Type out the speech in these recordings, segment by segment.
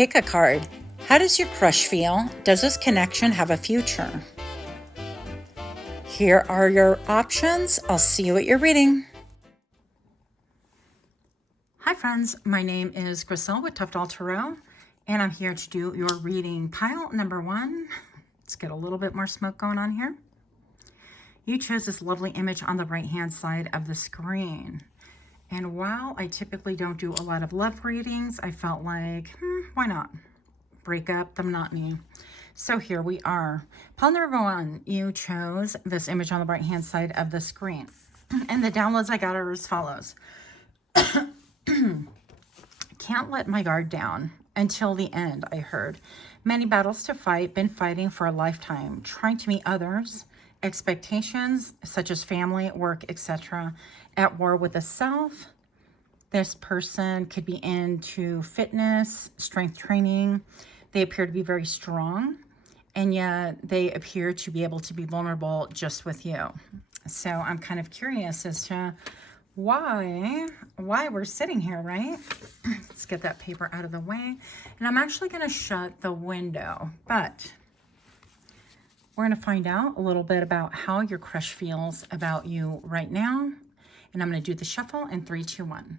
Pickacard. How does your crush feel? Does this connection have a future? Here are your options. I'll see you at your reading. Hi friends, my name is Grisel with Toughdolltarot, and I'm here to do your reading pile number 1. Let's get a little bit more smoke going on here. You chose this lovely image on the right hand side of the screen. And while I typically don't do a lot of love readings, I felt like, why not? Break up the monotony. So here we are. Pile number 1, you chose this image on the right hand side of the screen. And the downloads I got are as follows. Can't let my guard down until the end, I heard. Many battles to fight, been fighting for a lifetime, trying to meet others, expectations such as family, work, etc. At war with the self. This person could be into fitness, strength training. They appear to be very strong, and yet they appear to be able to be vulnerable just with you. So I'm kind of curious as to why we're sitting here, right? Let's get that paper out of the way. And I'm actually going to shut the window, but we're going to find out a little bit about how your crush feels about you right now. And I'm going to do the shuffle in 3, 2, 1.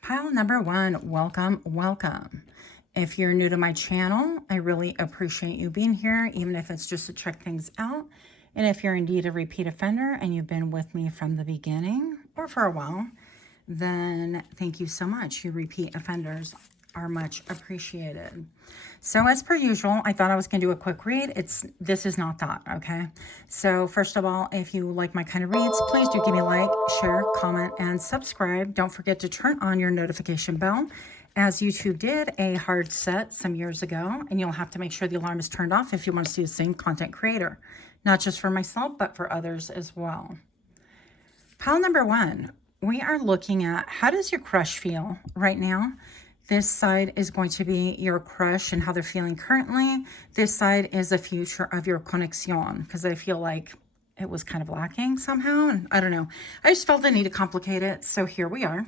Pile number 1, welcome. If you're new to my channel, I really appreciate you being here, even if it's just to check things out. And if you're indeed a repeat offender and you've been with me from the beginning or for a while, then thank you so much. You repeat offenders are much appreciated. So as per usual, I thought I was going to do a quick read. This is not that, okay? So first of all, if you like my kind of reads, please do give me a like, share, comment, and subscribe. Don't forget to turn on your notification bell, as YouTube did a hard set some years ago, and you'll have to make sure the alarm is turned off if you want to see the same content creator, not just for myself, but for others as well. Pile number 1, we are looking at how does your crush feel right now? This side is going to be your crush and how they're feeling currently. This side is the future of your conexión, because I feel like it was kind of lacking somehow. And I don't know. I just felt the need to complicate it. So here we are.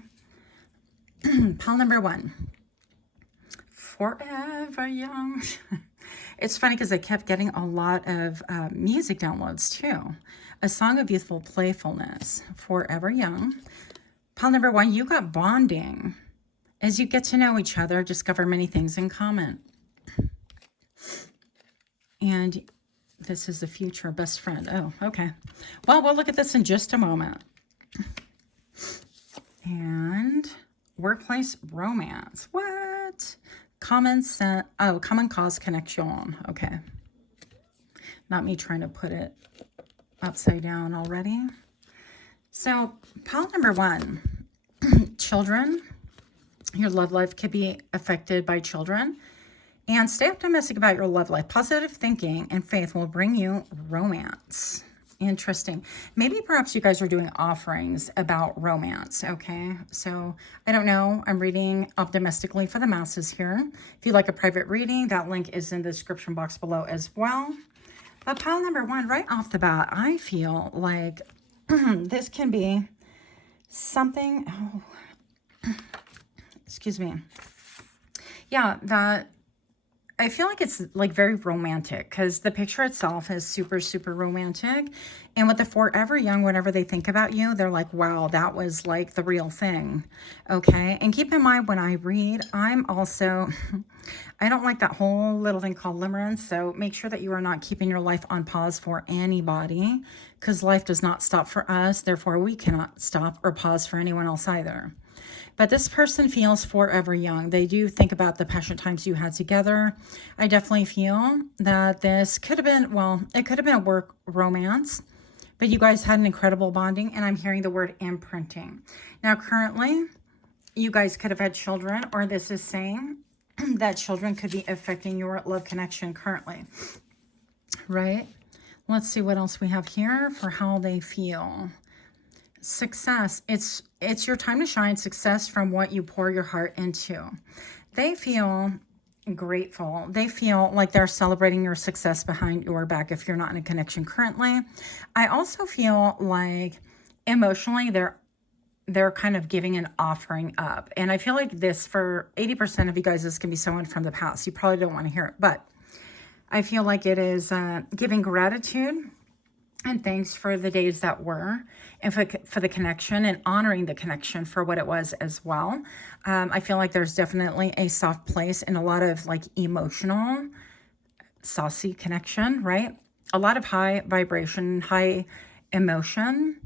Pile number 1. Forever Young. It's funny because I kept getting a lot of music downloads too. A Song of Youthful Playfulness. Forever Young. Pile number 1, you got bonding. As you get to know each other, discover many things in common. And this is the future best friend. Oh, okay. Well, we'll look at this in just a moment. And workplace romance. What? Common cause connection. Okay. Not me trying to put it upside down already. So, pile number 1. Children. Your love life could be affected by children. And stay optimistic about your love life. Positive thinking and faith will bring you romance. Interesting. Maybe perhaps you guys are doing offerings about romance, okay? So, I don't know. I'm reading optimistically for the masses here. If you'd like a private reading, that link is in the description box below as well. But pile number 1, right off the bat, I feel like this can be something... excuse me. Yeah, that I feel like it's like very romantic because the picture itself is super, super romantic. And with the Forever Young, whenever they think about you, they're like, wow, that was like the real thing. Okay. And keep in mind when I read, I'm also, I don't like that whole little thing called limerence. So make sure that you are not keeping your life on pause for anybody because life does not stop for us. Therefore, we cannot stop or pause for anyone else either. But this person feels forever young. They do think about the passionate times you had together. I definitely feel that this could have been, well, it could have been a work romance, but you guys had an incredible bonding, and I'm hearing the word imprinting. Now, currently, you guys could have had children, or this is saying that children could be affecting your love connection currently, right? Let's see what else we have here for how they feel. Success. It's your time to shine. Success from what you pour your heart into. They feel grateful. They feel like they're celebrating your success behind your back if you're not in a connection currently. I also feel like emotionally they're kind of giving an offering up. And I feel like this, for 80% of you guys, this can be someone from the past. You probably don't want to hear it, but I feel like it is giving gratitude and thanks for the days that were, and for the connection, and honoring the connection for what it was as well. I feel like there's definitely a soft place and a lot of like emotional, saucy connection, right? A lot of high vibration, high emotion,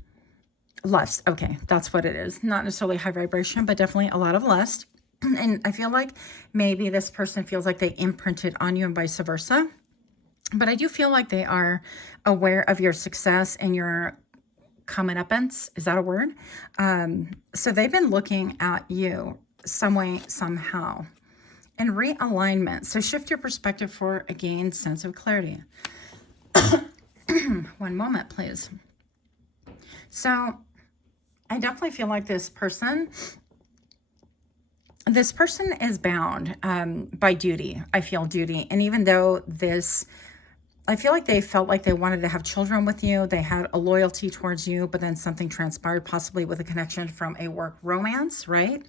lust. Okay, that's what it is. Not necessarily high vibration, but definitely a lot of lust. And I feel like maybe this person feels like they imprinted on you and vice versa. But I do feel like they are aware of your success and your coming uppance. Is that a word? So they've been looking at you some way, somehow. And realignment. So shift your perspective for a gained sense of clarity. One moment, please. So I definitely feel like this person is bound by duty. I feel duty. And even though I feel like they felt like they wanted to have children with you. They had a loyalty towards you, but then something transpired, possibly with a connection from a work romance, right?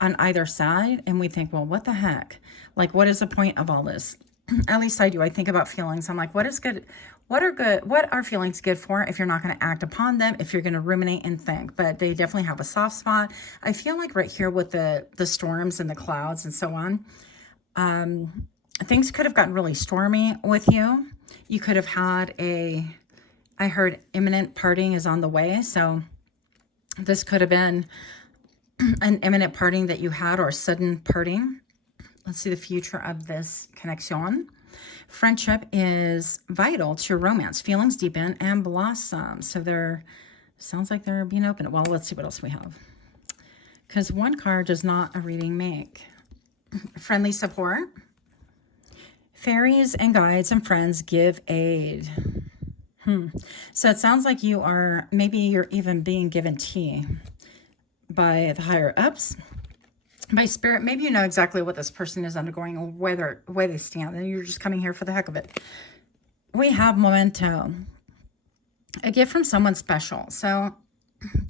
On either side. And we think, well, what the heck? Like, what is the point of all this? At least I do. I think about feelings. I'm like, what is good? What are feelings good for if you're not going to act upon them, if you're going to ruminate and think? But they definitely have a soft spot. I feel like right here with the storms and the clouds and so on, things could have gotten really stormy with you. You could have had I heard imminent parting is on the way. So this could have been an imminent parting that you had, or a sudden parting. Let's see the future of this connection. Friendship is vital to your romance. Feelings deepen and blossom. So sounds like they're being open. Well, let's see what else we have. Because one card does not a reading make. Friendly support. Fairies and guides and friends give aid. So it sounds like maybe you're even being given tea by the higher ups, by spirit. Maybe you know exactly what this person is undergoing or where they stand, and you're just coming here for the heck of it. We have memento, a gift from someone special. So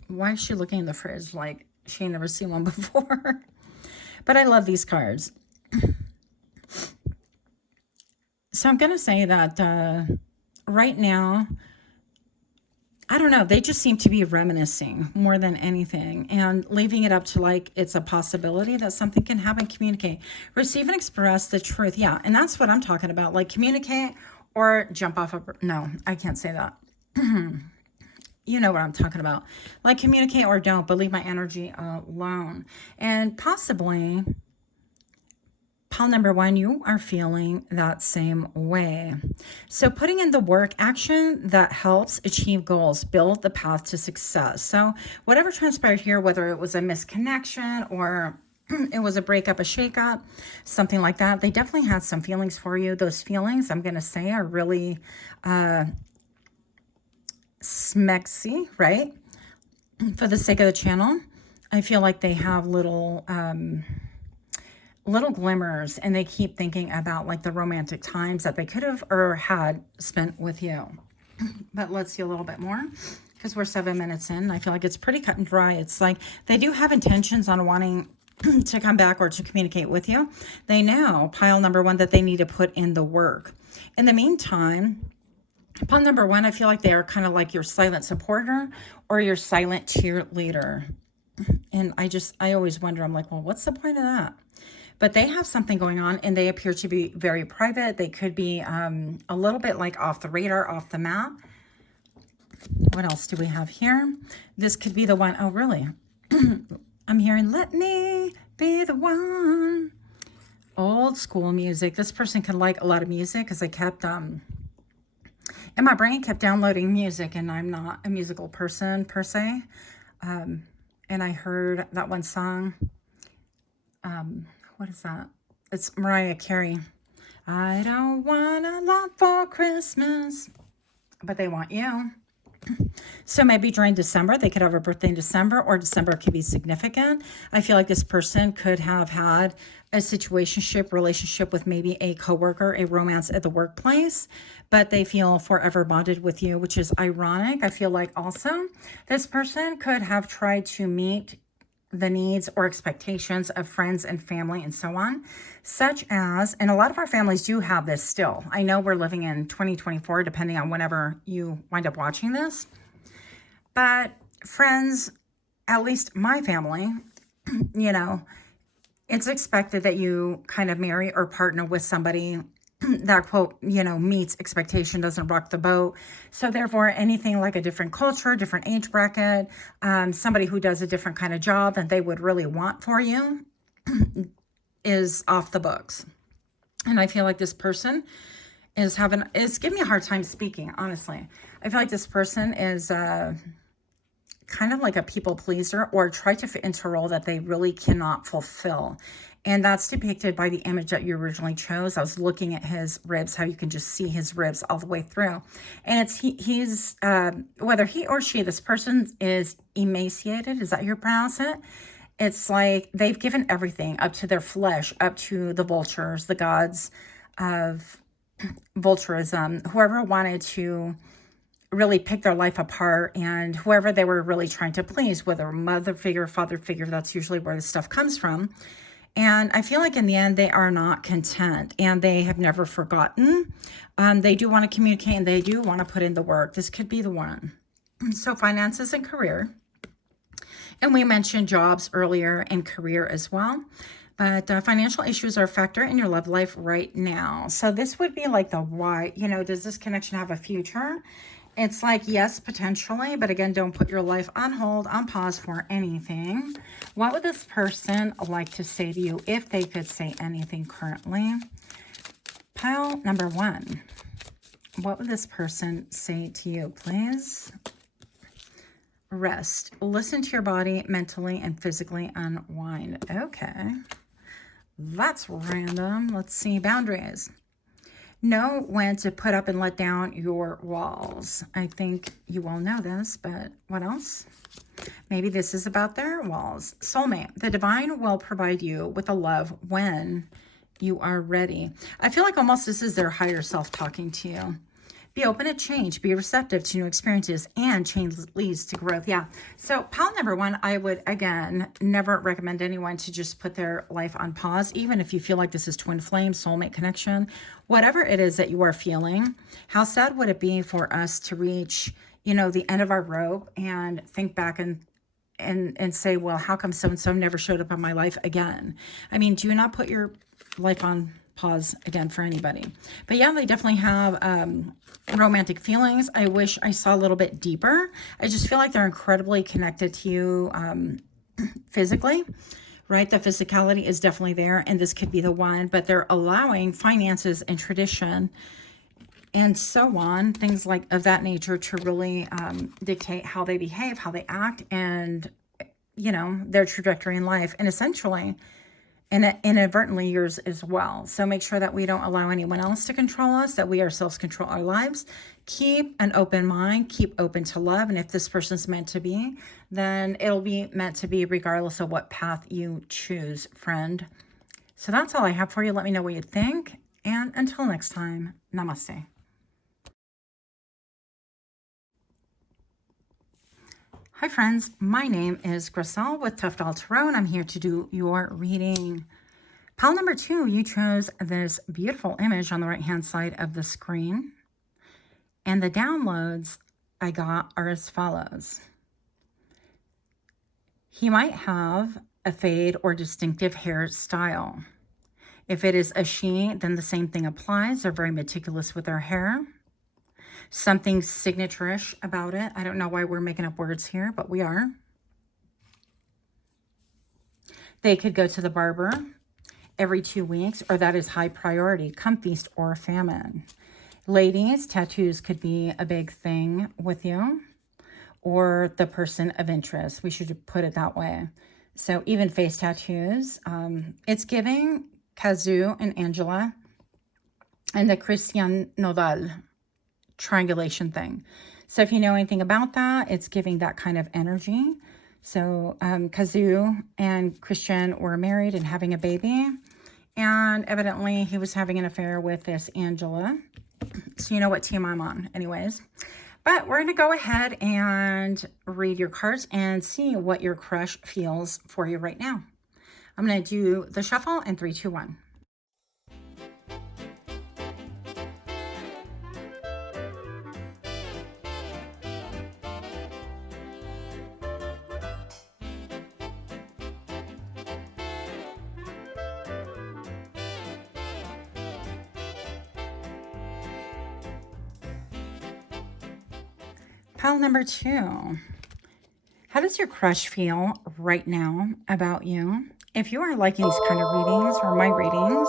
why is she looking in the fridge like she ain't never seen one before? But I love these cards. So I'm going to say that right now, I don't know, they just seem to be reminiscing more than anything and leaving it up to like it's a possibility that something can happen. Communicate, receive and express the truth. Yeah, and that's what I'm talking about. Like communicate or jump off of... No, I can't say that. You know what I'm talking about. Like communicate or don't, but leave my energy alone. And possibly... Pile number one, you are feeling that same way. So putting in the work, action that helps achieve goals, build the path to success. So whatever transpired here, whether it was a misconnection or it was a breakup, a shakeup, something like that, they definitely had some feelings for you. Those feelings, I'm going to say, are really smexy, right? For the sake of the channel, I feel like they have little glimmers, and they keep thinking about like the romantic times that they could have or had spent with you. But let's see a little bit more, because we're 7 minutes in. I feel like it's pretty cut and dry. It's like they do have intentions on wanting to come back or to communicate with you. They know, pile number one, that they need to put in the work. In the meantime, pile number one, I feel like they are kind of like your silent supporter or your silent cheerleader. And I always wonder, I'm like, well, what's the point of that? But they have something going on, and they appear to be very private. They could be a little bit like off the radar, off the map. What else do we have here? This could be the one. Oh, really? I'm hearing, let me be the one. Old school music. This person can like a lot of music, because I kept, and my brain kept downloading music, and I'm not a musical person per se. And I heard that one song. What is that? It's Mariah Carey. I don't want a lot for Christmas, but they want you. So maybe during December, they could have a birthday in December, or December could be significant. I feel like this person could have had a situationship relationship with maybe a coworker, a romance at the workplace, but they feel forever bonded with you, which is ironic. I feel like also this person could have tried to meet the needs or expectations of friends and family and so on, such as, and a lot of our families do have this still. I know we're living in 2024, depending on whenever you wind up watching this, but friends, at least my family, you know, it's expected that you kind of marry or partner with somebody that, quote, you know, meets expectation, doesn't rock the boat. So therefore, anything like a different culture, different age bracket, somebody who does a different kind of job than they would really want for you is off the books. And I feel like this person is giving me a hard time speaking, honestly. I feel like this person is kind of like a people pleaser, or try to fit into a role that they really cannot fulfill. And that's depicted by the image that you originally chose. I was looking at his ribs, how you can just see his ribs all the way through. And it's he's whether he or she, this person is emaciated. Is that how you pronounce it? It's like they've given everything up to their flesh, up to the vultures, the gods of vulturism, whoever wanted to really pick their life apart, and whoever they were really trying to please, whether mother figure, father figure, that's usually where this stuff comes from. And I feel like in the end, they are not content, and they have never forgotten. They do want to communicate, and they do want to put in the work. This could be the one. So finances and career. And we mentioned jobs earlier and career as well. But financial issues are a factor in your love life right now. So this would be like the why, you know, does this connection have a future? It's like, yes, potentially, but again, don't put your life on hold, on pause for anything. What would this person like to say to you if they could say anything currently? Pile number 1. What would this person say to you, please? Rest. Listen to your body, mentally and physically unwind. Okay. That's random. Let's see. Boundaries. Know when to put up and let down your walls. I think you all know this, but what else? Maybe this is about their walls. Soulmate. The divine will provide you with a love when you are ready. I feel like almost this is their higher self talking to you. Be open to change. Be receptive to new experiences, and change leads to growth. Yeah. So pile number 1, I would, again, never recommend anyone to just put their life on pause, even if you feel like this is twin flame, soulmate connection, whatever it is that you are feeling. How sad would it be for us to reach, you know, the end of our rope and think back and say, well, how come so-and-so never showed up in my life again? I mean, do not put your life on pause again for anybody. But yeah, they definitely have romantic feelings. I wish I saw a little bit deeper. I just feel like they're incredibly connected to you physically, right? The physicality is definitely there, and this could be the one, but they're allowing finances and tradition and so on, things like of that nature, to really dictate how they behave, how they act, and, you know, their trajectory in life. And essentially, and inadvertently yours as well. So make sure that we don't allow anyone else to control us, that we ourselves control our lives. Keep an open mind, keep open to love. And if this person's meant to be, then it'll be meant to be regardless of what path you choose, friend. So that's all I have for you. Let me know what you think. And until next time, namaste. Hi friends, my name is Griselle with Toughdolltarot, and I'm here to do your reading. Pile number 2, you chose this beautiful image on the right hand side of the screen. And the downloads I got are as follows. He might have a fade or distinctive hairstyle. If it is a she, then the same thing applies. They're very meticulous with their hair. Something signature-ish about it. I don't know why we're making up words here, but we are. They could go to the barber every 2 weeks, or that is high priority, come feast or famine. Ladies, tattoos could be a big thing with you, or the person of interest. We should put it that way. So even face tattoos. It's giving Kazoo and Angela and the Christian Nodal triangulation thing. So if you know anything about that, it's giving that kind of energy. So Kazoo and Christian were married and having a baby. And evidently he was having an affair with this Angela. So you know what team I'm on anyways. But we're going to go ahead and read your cards and see what your crush feels for you right now. I'm going to do the shuffle in 3, 2, 1. Pile number 2. How does your crush feel right now about you? If you are liking these kind of readings or my readings,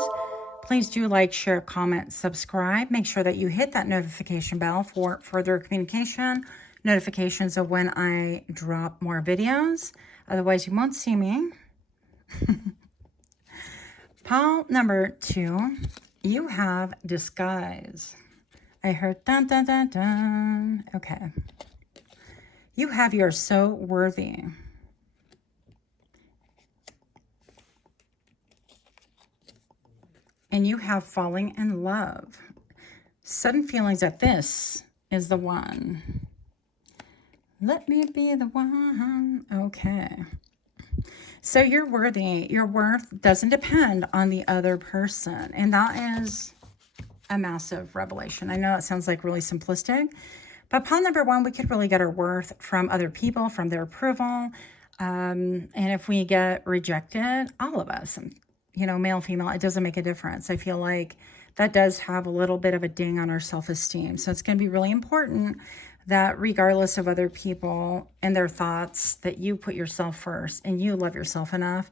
please do like, share, comment, subscribe. Make sure that you hit that notification bell for further communication, notifications of when I drop more videos. Otherwise, you won't see me. Pile number 2, you have disguise. I heard dun, dun, dun, dun. Okay. You have you're so worthy. And you have falling in love. Sudden feelings that this is the one. Let me be the one. Okay. So you're worthy. Your worth doesn't depend on the other person. And that is a massive revelation. I know it sounds like really simplistic, but pile number 1, we could really get our worth from other people, from their approval. And if we get rejected, all of us, you know, male, female, it doesn't make a difference. I feel like that does have a little bit of a ding on our self-esteem. So it's going to be really important that regardless of other people and their thoughts, that you put yourself first and you love yourself enough.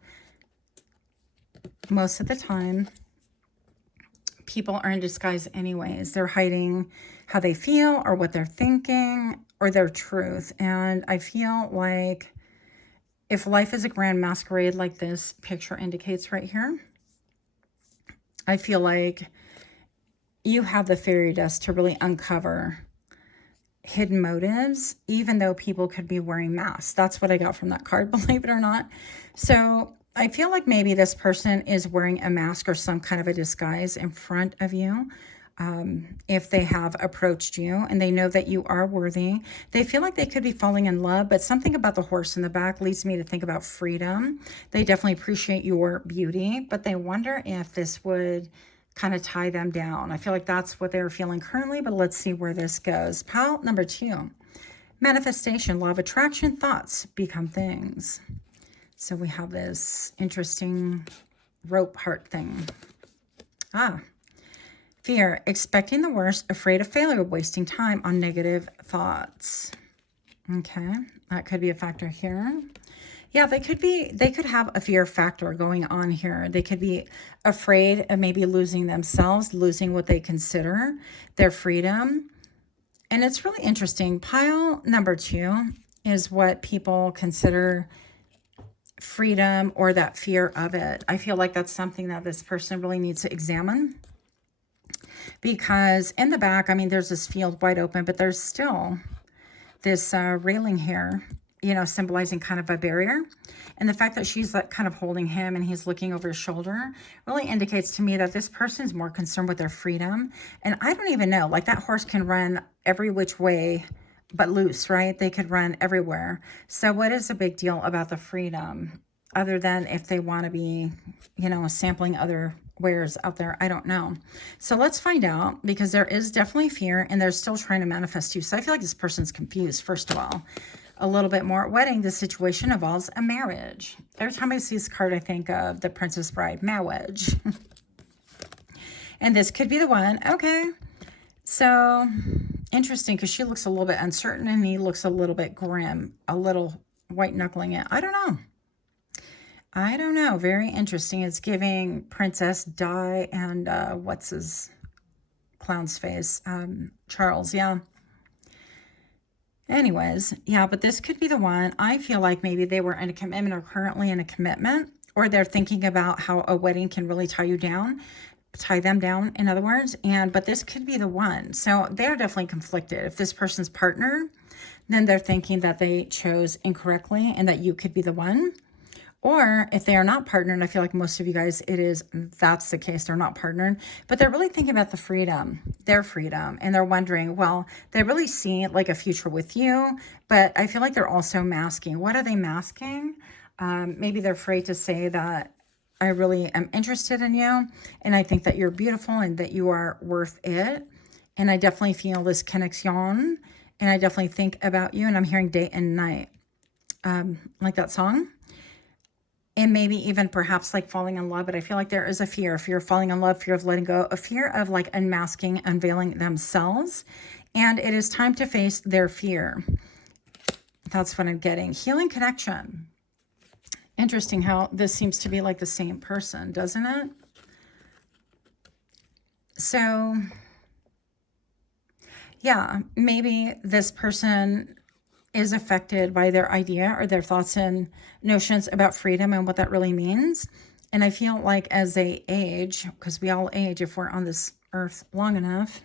Most of the time, people are in disguise anyways. They're hiding how they feel or what they're thinking or their truth. And I feel like if life is a grand masquerade like this picture indicates right here, I feel like you have the fairy dust to really uncover hidden motives, even though people could be wearing masks. That's what I got from that card, believe it or not. So I feel like maybe this person is wearing a mask or some kind of a disguise in front of you. If they have approached you and they know that you are worthy, they feel like they could be falling in love, but something about the horse in the back leads me to think about freedom. They definitely appreciate your beauty, but they wonder if this would kind of tie them down. I feel like that's what they're feeling currently, but let's see where this goes. Pile number 2, manifestation, law of attraction, thoughts become things. So we have this interesting rope heart thing. Fear, expecting the worst, afraid of failure, wasting time on negative thoughts. Okay, that could be a factor here. Yeah, they could have a fear factor going on here. They could be afraid of maybe losing themselves, losing what they consider their freedom. And it's really interesting. Pile number 2 is what people consider freedom or that fear of it. I feel like that's something that this person really needs to examine. Because in the back, I mean, there's this field wide open, but there's still this railing here, you know, symbolizing kind of a barrier. And the fact that she's like kind of holding him and he's looking over his shoulder really indicates to me that this person's more concerned with their freedom. And I don't even know, like that horse can run every which way but loose, right? They could run everywhere. So what is the big deal about the freedom other than if they want to be, you know, sampling other wares out there? I don't know. So let's find out, because there is definitely fear and they're still trying to manifest you. So I feel like this person's confused, first of all. A little bit more. Wedding, the situation involves a marriage. Every time I see this card, I think of the Princess Bride, marriage. And this could be the one. Okay. So interesting, because she looks a little bit uncertain and he looks a little bit grim, a little white knuckling it. I don't know. I don't know. Very interesting. It's giving Princess Di and what's his clown's face? Charles. Yeah. Anyways, yeah, but this could be the one. I feel like maybe they were in a commitment or currently in a commitment, or they're thinking about how a wedding can really tie you down. tie them down, in other words. But this could be the one. So they're definitely conflicted. If this person's partner, then they're thinking that they chose incorrectly and that you could be the one. Or if they are not partnered, I feel like most of you guys, that's the case. They're not partnered, but they're really thinking about their freedom. And they're wondering, well, they really see like a future with you, but I feel like they're also masking. What are they masking? Maybe they're afraid to say that I really am interested in you. And I think that you're beautiful and that you are worth it. And I definitely feel this connection. And I definitely think about you. And I'm hearing day and night, like that song. And maybe even perhaps like falling in love. But I feel like there is a fear of falling in love, fear of letting go, a fear of like unmasking, unveiling themselves. And it is time to face their fear. That's what I'm getting. Healing connection. Interesting how this seems to be like the same person, doesn't it? So, yeah, maybe this person is affected by their idea or their thoughts and notions about freedom and what that really means. And I feel like as they age, because we all age if we're on this earth long enough,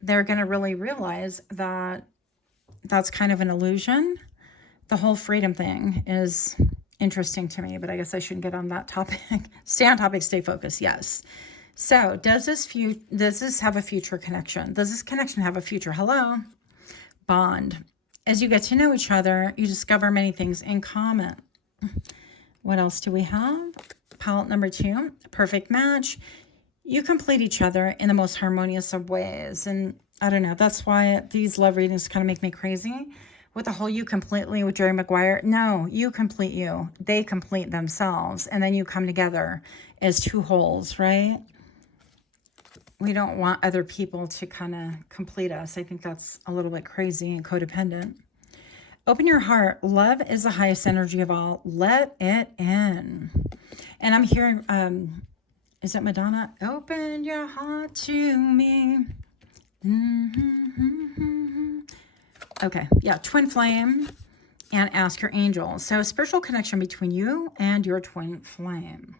they're going to really realize that that's kind of an illusion. The whole freedom thing is interesting to me, but I guess I shouldn't get on that topic. Stay on topic, stay focused. Yes. So does this have a future connection? Does this connection have a future? Hello? Bond. As you get to know each other, you discover many things in common. What else do we have? Palette number 2, perfect match. You complete each other in the most harmonious of ways. And I don't know, that's why these love readings kind of make me crazy. With the whole you completely with Jerry Maguire. No, you complete you. They complete themselves. And then you come together as two wholes, right? We don't want other people to kind of complete us. I think that's a little bit crazy and codependent. Open your heart. Love is the highest energy of all. Let it in. And I'm hearing, is it Madonna? Open your heart to me. Okay, yeah, twin flame and ask your angels. So spiritual connection between you and your twin flame.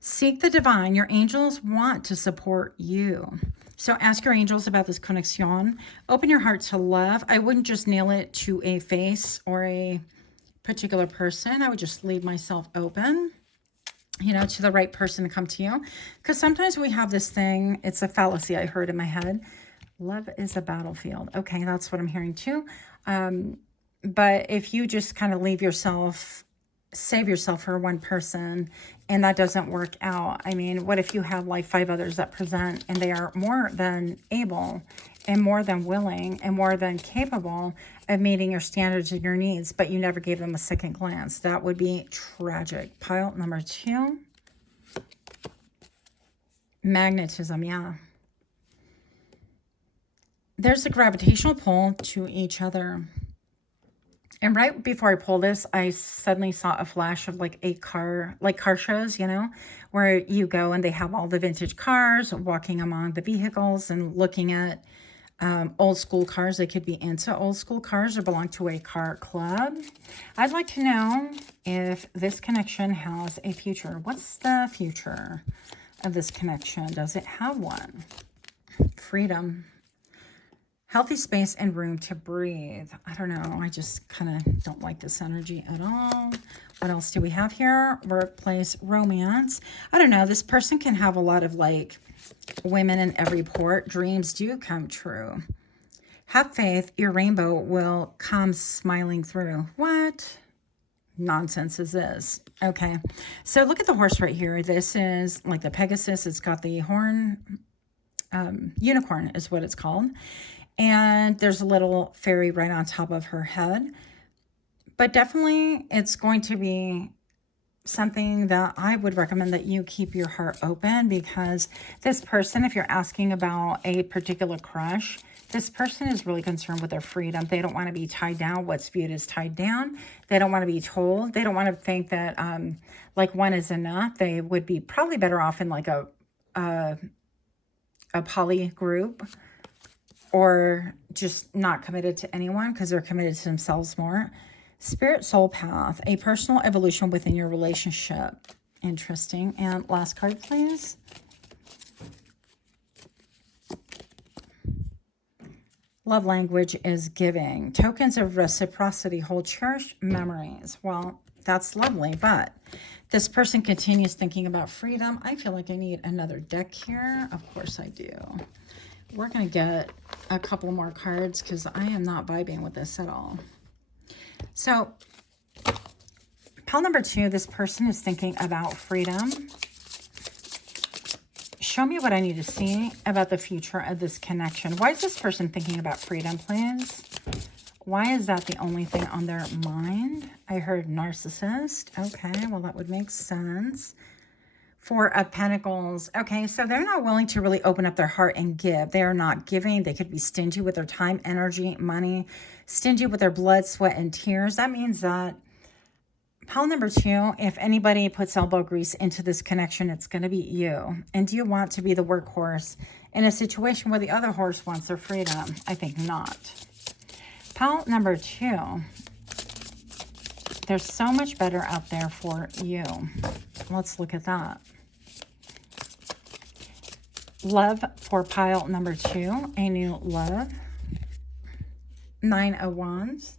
Seek the divine. Your angels want to support you. So ask your angels about this connection. Open your heart to love. I wouldn't just nail it to a face or a particular person. I would just leave myself open, you know, to the right person to come to you. Because sometimes we have this thing, it's a fallacy I heard in my head. Love is a battlefield. Okay, that's what I'm hearing too. But if you just kind of leave yourself, save yourself for one person, and that doesn't work out. I mean, what if you have like 5 others that present and they are more than able and more than willing and more than capable of meeting your standards and your needs, but you never gave them a second glance? That would be tragic. Pile number 2. Magnetism, yeah. There's a gravitational pull to each other. And right before I pulled this, I suddenly saw a flash of like a car, like car shows, you know, where you go and they have all the vintage cars, walking among the vehicles and looking at old school cars. They could be into old school cars or belong to a car club. I'd like to know if this connection has a future. What's the future of this connection? Does it have one? Freedom. Healthy space and room to breathe. I don't know. I just kind of don't like this energy at all. What else do we have here? Workplace romance. I don't know. This person can have a lot of like women in every port. Dreams do come true. Have faith. Your rainbow will come smiling through. What nonsense is this? Okay. So look at the horse right here. This is like the Pegasus. It's got the horn. Unicorn is what it's called. And there's a little fairy right on top of her head. But definitely it's going to be something that I would recommend that you keep your heart open, because this person, if you're asking about a particular crush, this person is really concerned with their freedom. They don't want to be tied down. What's viewed as tied down. They don't want to be told. They don't want to think that like one is enough. They would be probably better off in like a poly group, or just not committed to anyone because they're committed to themselves more. Spirit soul path, a personal evolution within your relationship. Interesting. And last card, please. Love language is giving. Tokens of reciprocity hold cherished memories. Well, that's lovely, but this person continues thinking about freedom. I feel like I need another deck here. Of course I do. We're going to get a couple more cards because I am not vibing with this at all. So, pile number 2, this person is thinking about freedom. Show me what I need to see about the future of this connection. Why is this person thinking about freedom, please? Why is that the only thing on their mind? I heard narcissist. Okay, well, that would make sense. 4 of Pentacles. Okay, so they're not willing to really open up their heart and give. They are not giving. They could be stingy with their time, energy, money, stingy with their blood, sweat, and tears. That means that pile number 2, if anybody puts elbow grease into this connection, it's going to be you. And do you want to be the workhorse in a situation where the other horse wants their freedom? I think not. Pile number 2, there's so much better out there for you. Let's look at that. Love for pile number 2, a new love. 9 of Wands.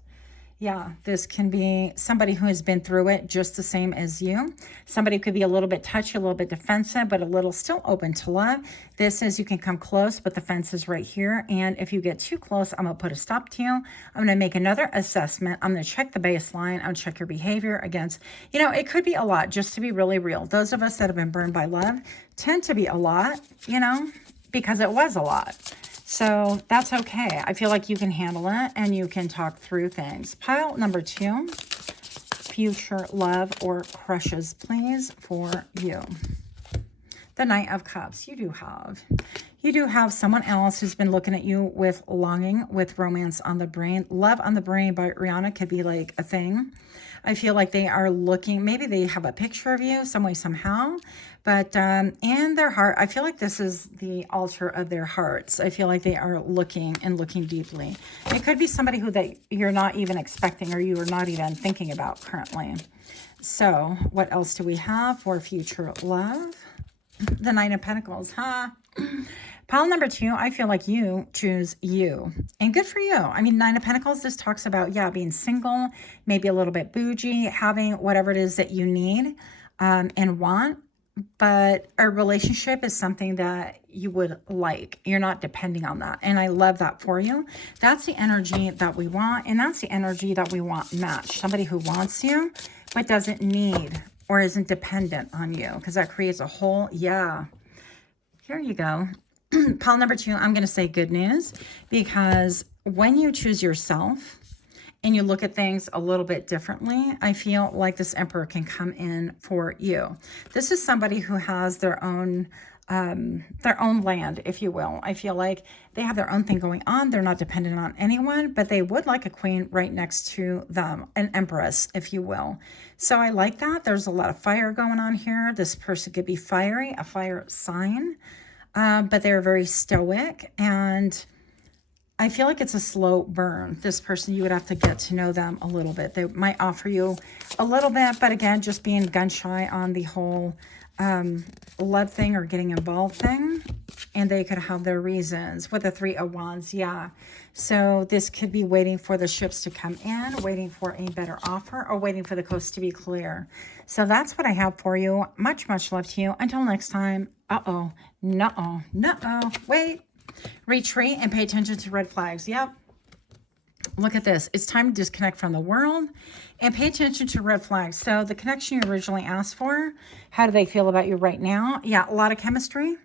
Yeah, this can be somebody who has been through it just the same as you. Somebody could be a little bit touchy, a little bit defensive, but a little still open to love. This is you can come close, but the fence is right here. And if you get too close, I'm going to put a stop to you. I'm going to make another assessment. I'm going to check the baseline. I'll check your behavior against, you know, it could be a lot, just to be really real. Those of us that have been burned by love tend to be a lot, you know, because it was a lot. So that's okay. I feel like you can handle it and you can talk through things. Pile number 2, future love or crushes, please, for you. The Knight of Cups. You do have someone else who's been looking at you with longing, with romance on the brain. Love on the Brain by Rihanna could be like a thing. I feel like they are looking, maybe they have a picture of you some way, somehow, but in their heart, I feel like this is the altar of their hearts. I feel like they are looking and looking deeply. It could be somebody who that you're not even expecting or you are not even thinking about currently. So what else do we have for future love? The Nine of Pentacles, huh? Pile number 2, I feel like you choose you. And good for you. I mean, 9 of Pentacles, this talks about, yeah, being single, maybe a little bit bougie, having whatever it is that you need and want. But a relationship is something that you would like. You're not depending on that. And I love that for you. That's the energy that we want. And that's the energy that we want matched. Somebody who wants you, but doesn't need or isn't dependent on you. Because that creates a whole, yeah. Here you go. Pile number 2, I'm going to say good news. Because when you choose yourself, and you look at things a little bit differently, I feel like this Emperor can come in for you. This is somebody who has their own land, if you will. I feel like they have their own thing going on. They're not dependent on anyone, but they would like a queen right next to them, an empress, if you will. So I like that. There's a lot of fire going on here. This person could be fiery, a fire sign, but they're very stoic, and I feel like it's a slow burn. This person, you would have to get to know them a little bit. They might offer you a little bit, but again, just being gun shy on the whole love thing or getting involved thing. And they could have their reasons with the 3 of Wands. Yeah. So this could be waiting for the ships to come in, waiting for a better offer, or waiting for the coast to be clear. So that's what I have for you. Much, much love to you. Until next time. Uh-oh. No-oh. No-oh. Wait. Retreat and pay attention to red flags. Yep. Look at this. It's time to disconnect from the world and pay attention to red flags. So the connection you originally asked for, how do they feel about you right now? Yeah, a lot of chemistry.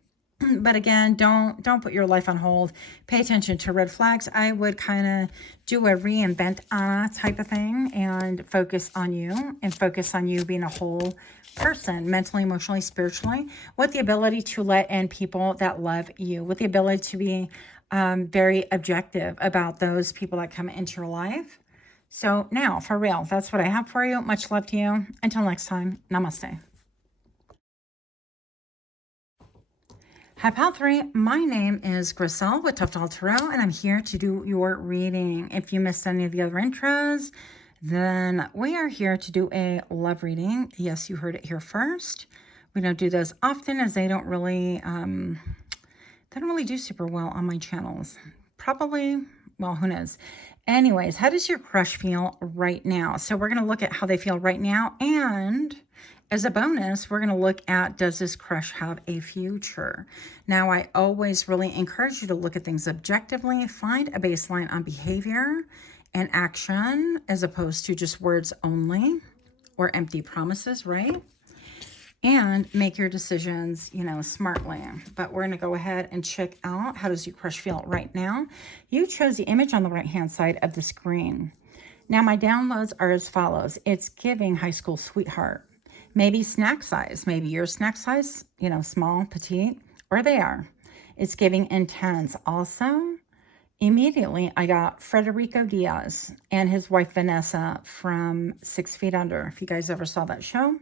But again, don't put your life on hold. Pay attention to red flags. I would kind of do a reinvent type of thing and focus on you being a whole person, mentally, emotionally, spiritually, with the ability to let in people that love you, with the ability to be very objective about those people that come into your life. So now, for real, that's what I have for you. Much love to you. Until next time, namaste. Hi, Pile 3. My name is Griselle with Toughdolltarot, and I'm here to do your reading. If you missed any of the other intros, then we are here to do a love reading. Yes, you heard it here first. We don't do those often as they don't really do super well on my channels. Probably well, who knows? Anyways, how does your crush feel right now? So we're going to look at how they feel right now. And as a bonus, we're going to look at, does this crush have a future? Now, I always really encourage you to look at things objectively, find a baseline on behavior and action as opposed to just words only or empty promises, right? And make your decisions, you know, smartly. But we're going to go ahead and check out, how does your crush feel right now? You chose the image on the right-hand side of the screen. Now, my downloads are as follows. It's giving high school sweetheart. Maybe snack size. Maybe your snack size, you know, small, petite, or they are. It's giving intense. Also, immediately, I got Federico Diaz and his wife, Vanessa, from 6 Feet Under. If you guys ever saw that show.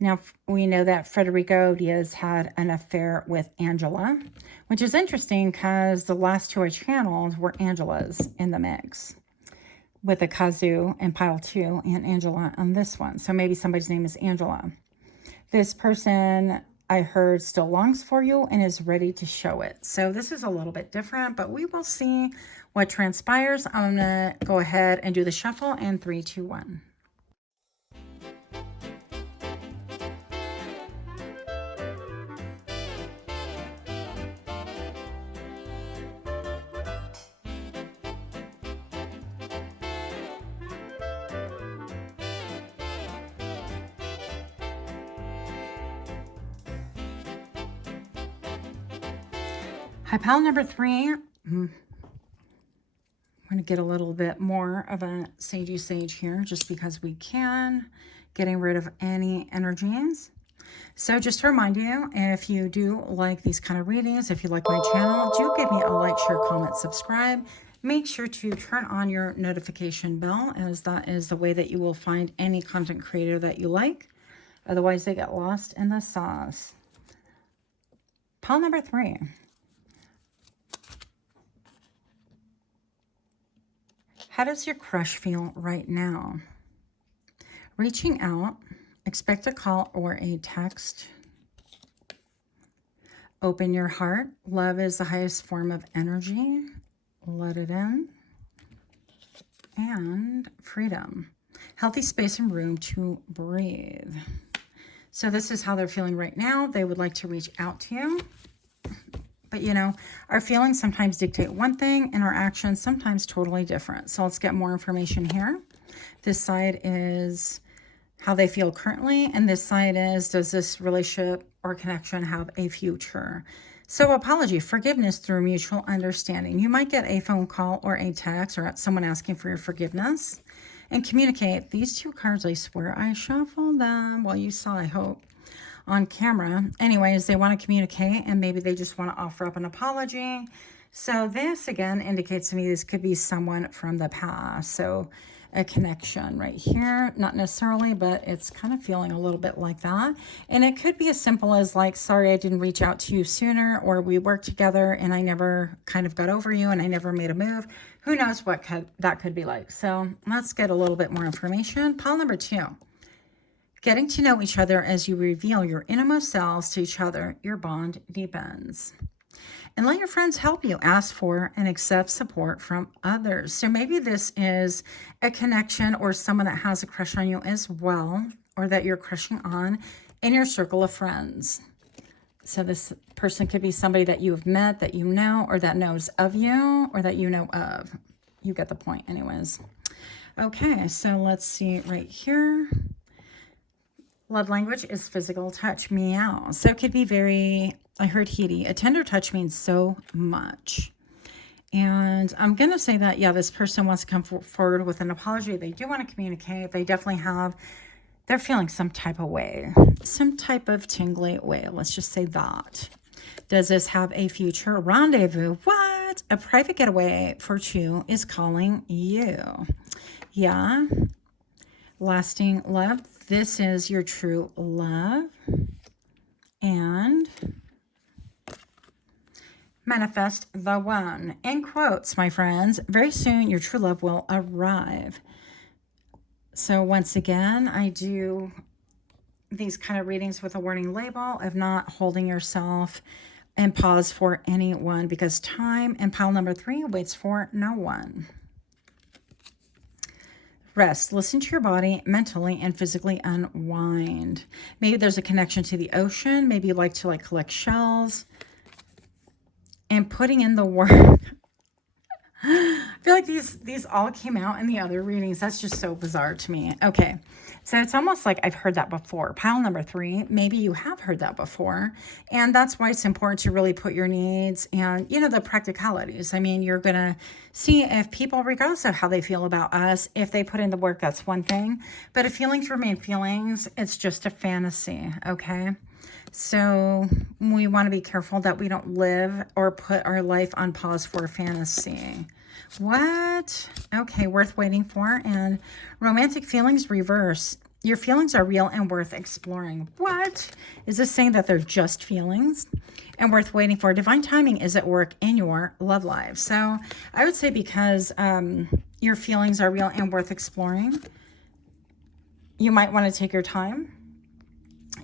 Now, we know that Federico Diaz had an affair with Angela, which is interesting because the last two I channeled were Angela's in the mix, with a Kazu and Pile 2 and Angela on this one. So maybe somebody's name is Angela. This person, I heard, still longs for you and is ready to show it. So this is a little bit different, but we will see what transpires. I'm going to go ahead and do the shuffle in 3, 2, 1. High pile number 3. I'm going to get a little bit more of a sagey sage here just because we can. Getting rid of any energies. So just to remind you, if you do like these kind of readings, if you like my channel, do give me a like, share, comment, subscribe. Make sure to turn on your notification bell, as that is the way that you will find any content creator that you like. Otherwise, they get lost in the sauce. Pile number 3. How does your crush feel right now? Reaching out, expect a call or a text. Open your heart. Love is the highest form of energy. Let it in. And freedom. Healthy space and room to breathe. So this is how they're feeling right now. They would like to reach out to you. But, you know, our feelings sometimes dictate one thing and our actions sometimes totally different. So let's get more information here. This side is how they feel currently. And this side is, does this relationship or connection have a future? So apology, forgiveness through mutual understanding. You might get a phone call or a text or someone asking for your forgiveness. And communicate. These 2 cards, I swear, I shuffled them. Well, you saw, I hope, on camera. Anyways, they want to communicate and maybe they just want to offer up an apology. So this again indicates to me this could be someone from the past. So a connection right here, not necessarily, but it's kind of feeling a little bit like that. And it could be as simple as like, sorry, I didn't reach out to you sooner, or we worked together and I never kind of got over you and I never made a move. Who knows what that could be like. So let's get a little bit more information. Pile number 2. Getting to know each other as you reveal your innermost selves to each other, your bond deepens. And let your friends help you. Ask for and accept support from others. So maybe this is a connection or someone that has a crush on you as well, or that you're crushing on in your circle of friends. So this person could be somebody that you have met, that you know, or that knows of you, or that you know of. You get the point anyways. Okay, so let's see right here. Love language is physical touch. Meow. So it could be very, I heard heady. A tender touch means so much. And I'm going to say that, yeah, this person wants to come forward with an apology. They do want to communicate. They definitely have, they're feeling some type of way. Some type of tingly way. Let's just say that. Does this have a future? Rendezvous. What? A private getaway for 2 is calling you. Yeah. Lasting love. This is your true love. And manifest the one. In quotes, my friends, very soon your true love will arrive. So once again, I do these kind of readings with a warning label of not holding yourself and pause for anyone, because time and pile number 3 waits for no one. Rest. Listen to your body, mentally and physically unwind. Maybe there's a connection to the ocean. Maybe you like to collect shells and putting in the work. I feel like these all came out in the other readings. That's just so bizarre to me. Okay, so it's almost like I've heard that before. Pile number 3, maybe you have heard that before. And that's why it's important to really put your needs and, the practicalities. I mean, you're going to see if people, regardless of how they feel about us, if they put in the work, that's one thing. But if feelings remain feelings, it's just a fantasy, okay? So we want to be careful that we don't live or put our life on pause for fantasy. What? Okay, worth waiting for. And romantic feelings reverse. Your feelings are real and worth exploring. What? Is this saying that they're just feelings and worth waiting for? Divine timing is at work in your love life. So I would say because your feelings are real and worth exploring, you might want to take your time,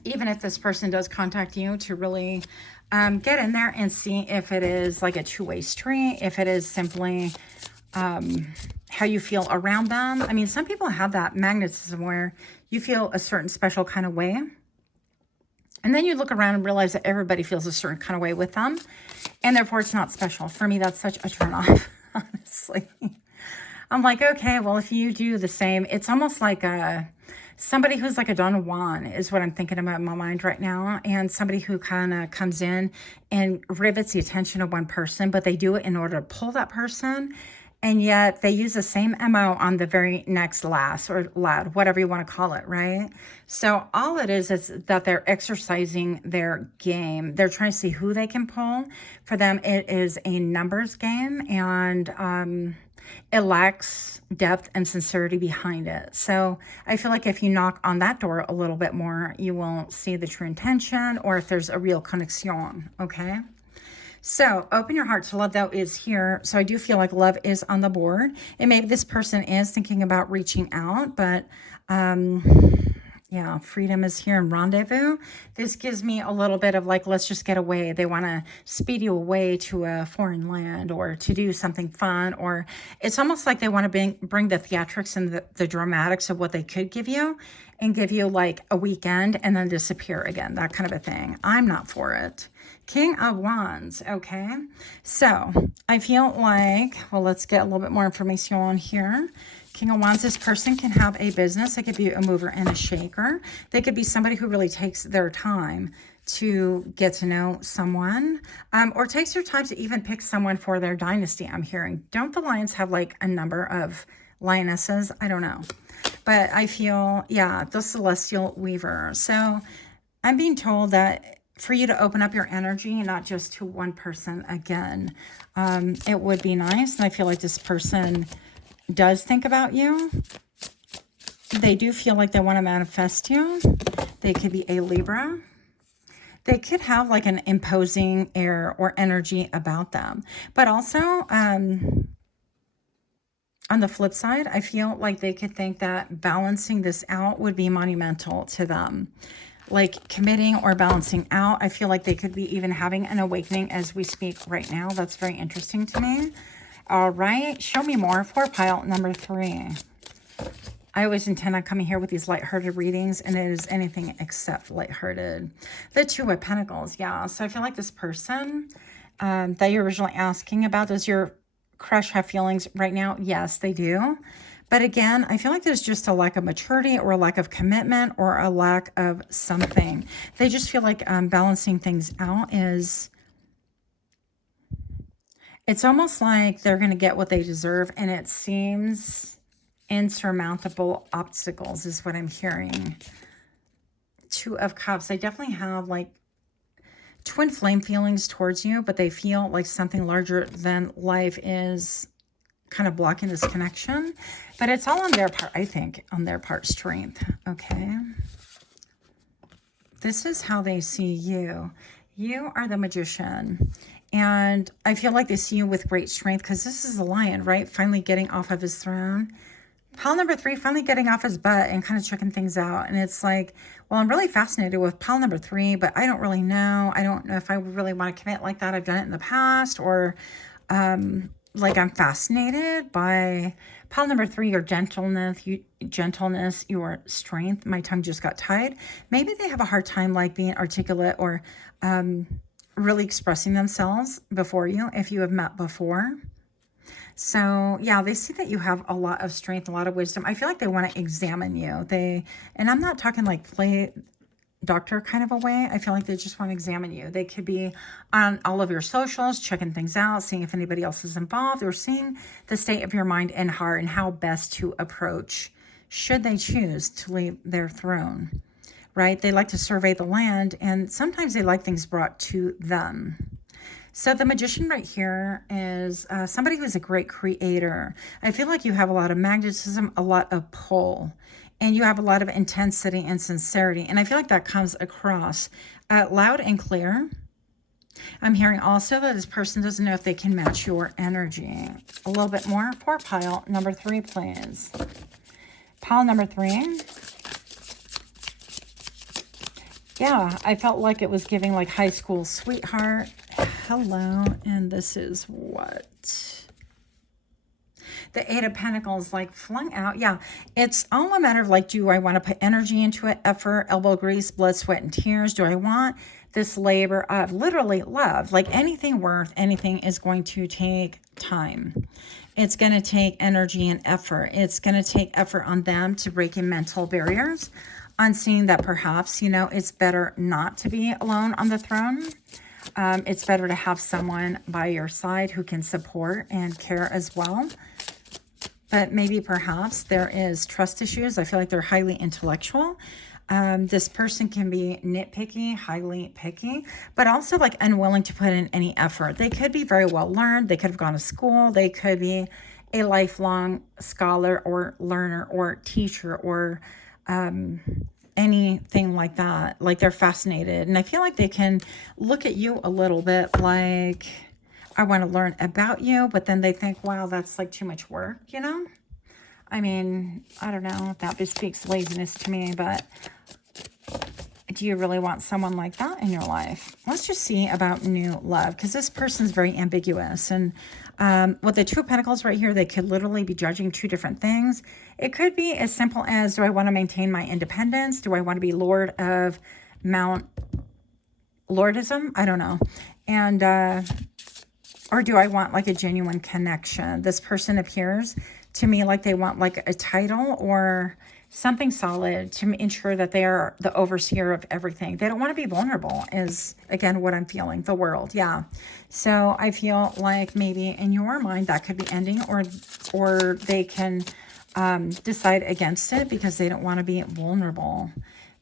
even if this person does contact you, to really get in there and see if it is like a two-way street, if it is simply how you feel around them. I mean, some people have that magnetism where you feel a certain special kind of way. And then you look around and realize that everybody feels a certain kind of way with them. And therefore, it's not special. For me, that's such a turnoff, honestly. I'm like, okay, well, if you do the same, it's almost like somebody who's like a Don Juan is what I'm thinking about in my mind right now. And somebody who kind of comes in and rivets the attention of one person, but they do it in order to pull that person. And yet they use the same MO on the very next lass or lad, whatever you want to call it, right? So all it is that they're exercising their game. They're trying to see who they can pull. For them, it is a numbers game, and it lacks depth and sincerity behind it. So I feel like if you knock on that door a little bit more, you won't see the true intention, or if there's a real connection, okay? So open your heart to love, though, is here. So I do feel like love is on the board. And maybe this person is thinking about reaching out, but yeah, freedom is here and rendezvous. This gives me a little bit of like, let's just get away. They want to speed you away to a foreign land or to do something fun. Or it's almost like they want to bring the theatrics and the dramatics of what they could give you and give you like a weekend and then disappear again, that kind of a thing. I'm not for it. King of Wands, okay? So I feel like, well, let's get a little bit more information on here. King of Wands, this person can have a business. It could be a mover and a shaker. They could be somebody who really takes their time to get to know someone, or takes their time to even pick someone for their dynasty, I'm hearing. Don't the lions have like a number of lionesses? I don't know. But I feel, yeah, the celestial weaver. So I'm being told that for you to open up your energy, not just to one person again, it would be nice. And I feel like this person does think about you. They do feel like they want to manifest you. They could be a Libra. They could have like an imposing air or energy about them. But also, on the flip side, I feel like they could think that balancing this out would be monumental to them. Like committing or balancing out. I feel like they could be even having an awakening as we speak right now. That's very interesting to me. All right, show me more for pile number 3. I always intend on coming here with these lighthearted readings, and it is anything except lighthearted. The Two of Pentacles, yeah. So I feel like this person that you're originally asking about, does your crush have feelings right now? Yes, they do. But again, I feel like there's just a lack of maturity or a lack of commitment or a lack of something. They just feel like balancing things out is... It's almost like they're going to get what they deserve, and it seems insurmountable obstacles is what I'm hearing. Two of Cups. They definitely have like twin flame feelings towards you, but they feel like something larger than life is kind of blocking this connection. But it's all on their part, I think, on their part, strength. Okay. This is how they see you. You are the Magician. And I feel like they see you with great strength because this is the Lion, right? Finally getting off of his throne. Pile number 3 finally getting off his butt and kind of checking things out. And it's like, well, I'm really fascinated with pile number 3, but I don't really know. I don't know if I really want to commit like that. I've done it in the past, or like I'm fascinated by pile number 3, your gentleness, your strength. My tongue just got tied. Maybe they have a hard time like being articulate or really expressing themselves before you if you have met before. So yeah, they see that you have a lot of strength, a lot of wisdom. I feel like they want to examine you. And I'm not talking like play doctor kind of a way. I feel like they just want to examine you. They could be on all of your socials, checking things out, seeing if anybody else is involved, or seeing the state of your mind and heart and how best to approach should they choose to leave their throne, right? They like to survey the land, and sometimes they like things brought to them. So the magician right here is somebody who's a great creator. I feel like you have a lot of magnetism, a lot of pull, and you have a lot of intensity and sincerity. And I feel like that comes across loud and clear. I'm hearing also that this person doesn't know if they can match your energy. A little bit more for pile number 3, please. Pile number 3. Yeah, I felt like it was giving like high school sweetheart. Hello, and this is what? The 8 of Pentacles, like flung out. Yeah, it's all a matter of like, do I want to put energy into it, effort, elbow grease, blood, sweat, and tears? Do I want this labor of literally love? Like anything worth anything is going to take time. It's going to take energy and effort. It's going to take effort on them to break in mental barriers, on seeing that perhaps, you know, it's better not to be alone on the throne. It's better to have someone by your side who can support and care as well. But maybe perhaps there is trust issues. I feel like they're highly intellectual. This person can be nitpicky, highly picky, but also like unwilling to put in any effort. They could be very well learned. They could have gone to school. They could be a lifelong scholar or learner or teacher or anything like that. Like they're fascinated. And I feel like they can look at you a little bit like, I want to learn about you, but then they think, wow, that's like too much work, you know? I mean, I don't know. That bespeaks laziness to me, but do you really want someone like that in your life? Let's just see about new love, because this person's very ambiguous. And with the 2 of Pentacles right here, they could literally be judging 2 different things. It could be as simple as, do I want to maintain my independence? Do I want to be Lord of Mount Lordism? I don't know. And, or do I want like a genuine connection? This person appears to me like they want like a title or something solid to ensure that they are the overseer of everything. They don't want to be vulnerable is, again, what I'm feeling. The world, yeah. So I feel like maybe in your mind that could be ending, or they can decide against it because they don't want to be vulnerable.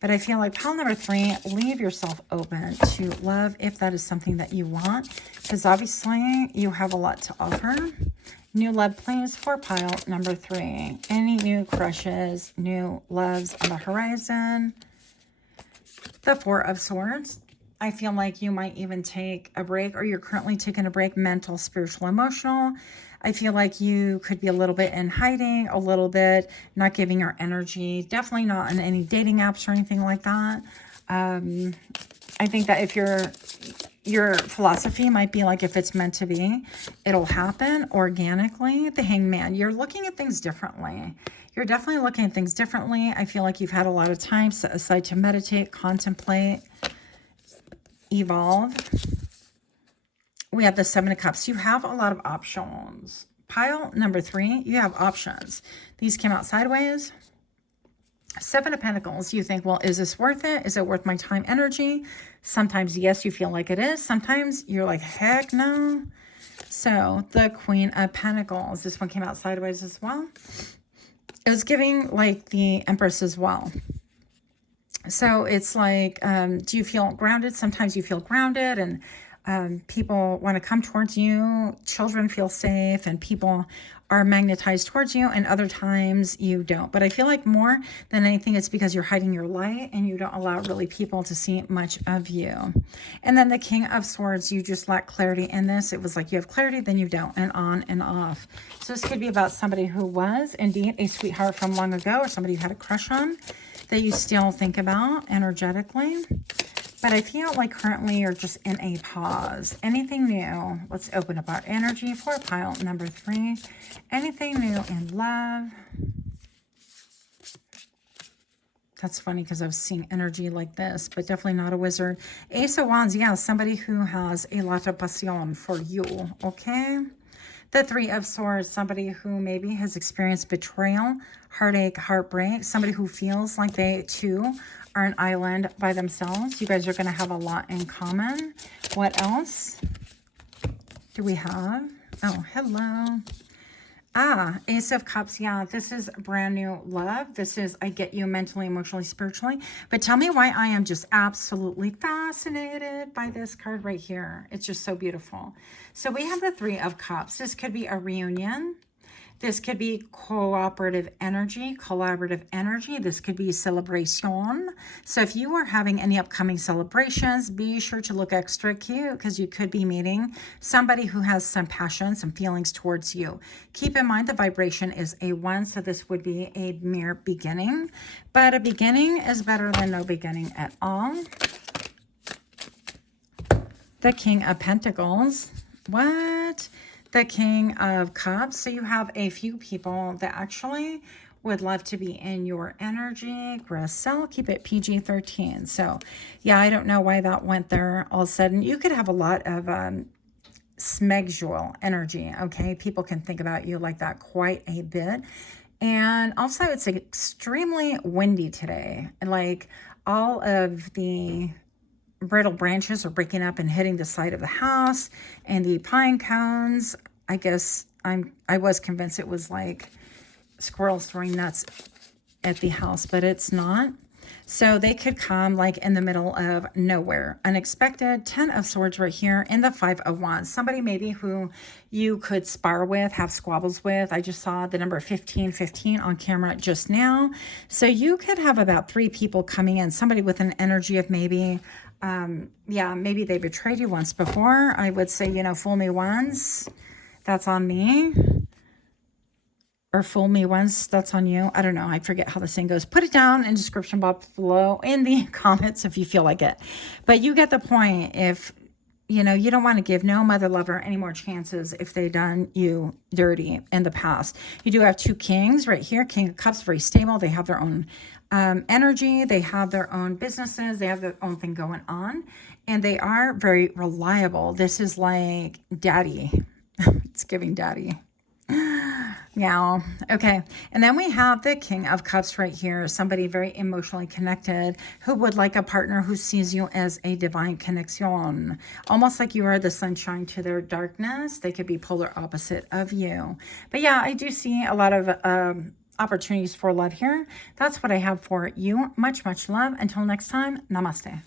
But I feel like pile number 3, leave yourself open to love if that is something that you want, because obviously you have a lot to offer. New love, please, for pile number 3. Any new crushes, new loves on the horizon? The 4 of Swords. I feel like you might even take a break, or you're currently taking a break, mental, spiritual, emotional. I feel like you could be a little bit in hiding, a little bit not giving your energy. Definitely not on any dating apps or anything like that. I think that if your philosophy might be like, if it's meant to be, it'll happen organically. The Hangman, you're looking at things differently. You're definitely looking at things differently. I feel like you've had a lot of time set aside to meditate, contemplate, evolve. We have the 7 of Cups. You have a lot of options. Pile number 3, you have options. These came out sideways. 7 of Pentacles, you think, well, is this worth it? Is it worth my time, energy? Sometimes, yes, you feel like it is. Sometimes you're like, heck no. So the Queen of Pentacles, this one came out sideways as well. It was giving like the Empress as well. So it's like, do you feel grounded? Sometimes you feel grounded and people want to come towards you, children feel safe, and people are magnetized towards you, and other times you don't. But I feel like more than anything, it's because you're hiding your light and you don't allow really people to see much of you. And then the King of Swords, you just lack clarity in this. It was like you have clarity, then you don't, and on and off. So this could be about somebody who was indeed a sweetheart from long ago, or somebody you had a crush on that you still think about energetically. But I feel like currently you're just in a pause. Anything new? Let's open up our energy for pile number 3. Anything new in love? That's funny because I was seeing energy like this, but definitely not a wizard. Ace of Wands, yeah, somebody who has a lot of passion for you, okay? The Three of Swords, somebody who maybe has experienced betrayal, heartache, heartbreak, somebody who feels like they too are an island by themselves. You guys are going to have a lot in common. What else do we have? Oh, hello. Ah, Ace of Cups. Yeah, this is brand new love. This is I get you mentally, emotionally, spiritually. But tell me why I am just absolutely fascinated by this card right here. It's just so beautiful. So we have the Three of Cups. This could be a reunion. This could be cooperative energy, collaborative energy. This could be celebration. So if you are having any upcoming celebrations, be sure to look extra cute because you could be meeting somebody who has some passion, some feelings towards you. Keep in mind the vibration is a 1, so this would be a mere beginning. But a beginning is better than no beginning at all. The King of Pentacles. What? The King of Cups. So you have a few people that actually would love to be in your energy. Grisel, keep it PG-13. So yeah, I don't know why that went there all of a sudden. You could have a lot of smexual energy, okay? People can think about you like that quite a bit. And also it's extremely windy today. Like all of the brittle branches are breaking up and hitting the side of the house, and the pine cones, I guess I was convinced it was like squirrels throwing nuts at the house, but it's not. So they could come like in the middle of nowhere, unexpected. 10 of Swords right here, and the 5 of Wands. Somebody maybe who you could spar with, have squabbles with. I just saw the number 1515 on camera just now. So you could have about 3 people coming in, somebody with an energy of maybe yeah, maybe they betrayed you once before. I would say, you know, fool me once, that's on me. Or fool me once, that's on you. I don't know. I forget how the saying goes. Put it down in the description box below in the comments if you feel like it. But you get the point. If, you know, you don't want to give no mother lover any more chances if they done you dirty in the past. You do have 2 kings right here. King of Cups, very stable. They have their own energy. They have their own businesses. They have their own thing going on. And they are very reliable. This is like daddy. It's giving daddy. Yeah. Okay. And then we have the King of Cups right here. Somebody very emotionally connected who would like a partner who sees you as a divine connection. Almost like you are the sunshine to their darkness. They could be polar opposite of you. But yeah, I do see a lot of opportunities for love here. That's what I have for you. Much, much love. Until next time, namaste.